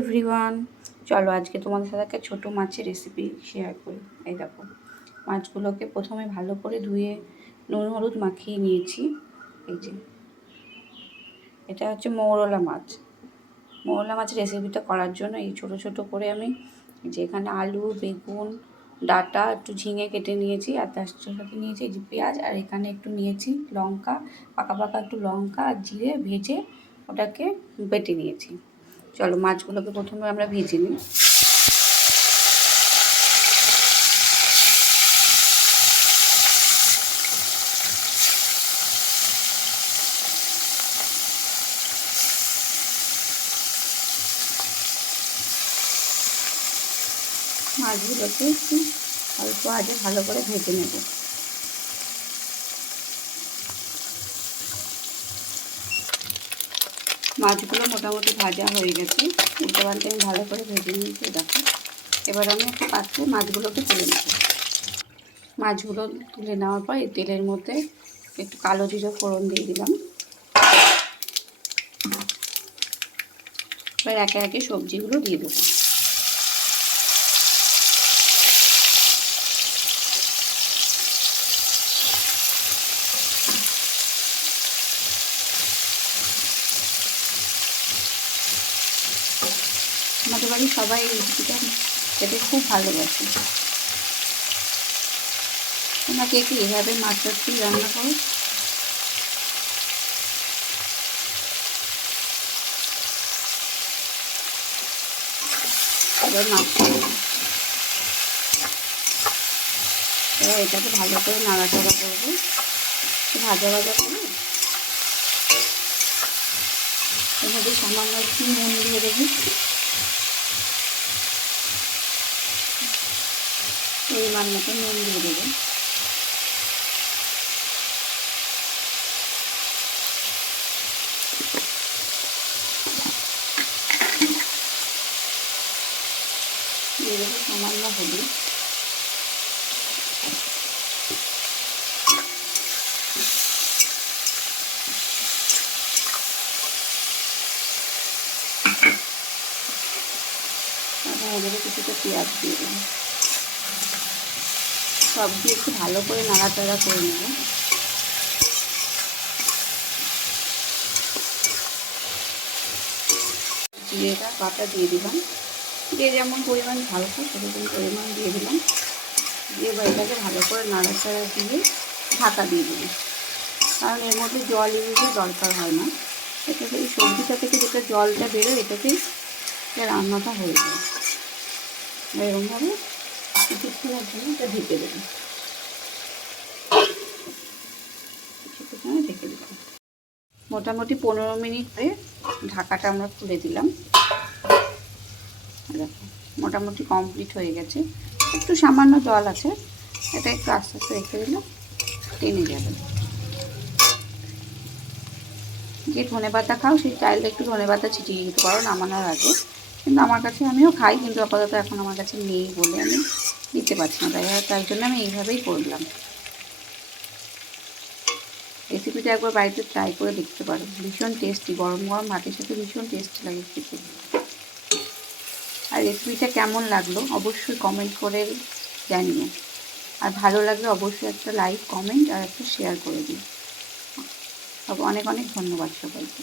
Everyone, চলো আজকে তোমাদের সাথে একটা ছোটো মাছের রেসিপি শেয়ার করি। এই দেখো, মাছগুলোকে প্রথমে ভালো করে ধুয়ে নুন হলুদ মাখিয়ে নিয়েছি। এই যে এটা হচ্ছে মৌরলা মাছ। মৌরলা মাছের রেসিপিটা করার জন্য এই ছোটো ছোটো করে আমি যেখানে আলু, বেগুন, ডাঁটা, একটু ঝিঙে কেটে নিয়েছি, আর তার সাথে নিয়েছি এই যে পেঁয়াজ, আর এখানে একটু নিয়েছি লঙ্কা, পাকা পাকা একটু লঙ্কা আর জিরে ভেজে ওটাকে বেটে নিয়েছি। চলো মাছগুলোকে প্রথমে আমরা ভেজে নিই। মাছগুলোকে একটু অল্প আগে ভালো করে ভেজে নেব। মাছগুলো মোটামুটি ভাজা হয়ে গেছে, উল্টে পাল্টে আমি ভালো করে ভেজে নিয়েছি। দেখো, এবার আমি একটা পাত্রে মাছগুলোকে তুলে নেব। মাছগুলো তুলে নেওয়ার পর এই তেলের মধ্যে একটু কালো জিরে ফোড়ন দিয়ে দিলাম। এবার একে একে সবজিগুলো দিয়ে দেবো। আমাদের বাড়ির সবাই এই রেসিপিটা খেতে খুব ভালোবাসে। তোমরা কে কে এভাবে মাছের ঝোল রান্না করো? এবার এবার এটাকে ভালো করে নাড়াচাড়া করবো, ভাজা ভাজা করে এর মধ্যে সামান্য একটু নুন দিয়ে দেবো। পরিমাণ মতো নুন দিয়ে দেবো। দিয়ে দেবো সামান্য হলুদ। এবারে কিছুটা পেঁয়াজ দিয়ে দেবো। সব দিয়ে একটু ভালো করে নাড়াচাড়া করে নেব। জিরেটা বাটা দিয়ে দিলাম, যে যেমন পরিমাণ ঝাল খায় সেরকম পরিমাণ দিয়ে দিলাম। দিয়ে এবার এটাকে ভালো করে নাড়াচাড়া দিয়ে ঢাকা দিয়ে দিলাম, কারণ এর মধ্যে জল ইউজের দরকার হয় না। এটাতে এই সবজিটা থেকে যেটা জলটা বেরোয় এটাতেই রান্নাটা হয়ে যায়। এরকমভাবে কিছুক্ষণের জন্য এটা ঢেকে দেবো। কিছুক্ষণ ঢেকে দিলাম, মোটামুটি 15 মিনিট পরে ঢাকাটা আমরা খুলে দিলাম। দেখো মোটামুটি কমপ্লিট হয়ে গেছে। একটু সামান্য জল আছে, এটা একটু আস্তে আস্তে রেখে দিলে টেনে যাবে। যে ধনেপাতা খাও সেই চাইলে একটু ধনেপাতা ছিটিয়ে দিতে পারো নামানোর আগে, কিন্তু আমার কাছে আমিও খাই, কিন্তু আপাতত এখন আমার কাছে নেই বলে আমি দিতে পারছি না, তাই জন্য আমি এইভাবেই করলাম। রেসিপিটা একবার বাড়িতে ট্রাই করে দেখতে পারো, ভীষণ টেস্টি, গরম গরম ভাতের সাথে ভীষণ টেস্টি লাগে খেতে। আর রেসিপিটা কেমন লাগলো অবশ্যই কমেন্ট করে জানিও, আর ভালো লাগলে অবশ্যই একটা লাইক, কমেন্ট আর একটা শেয়ার করে দিও। অনেক অনেক ধন্যবাদ সবাইকে।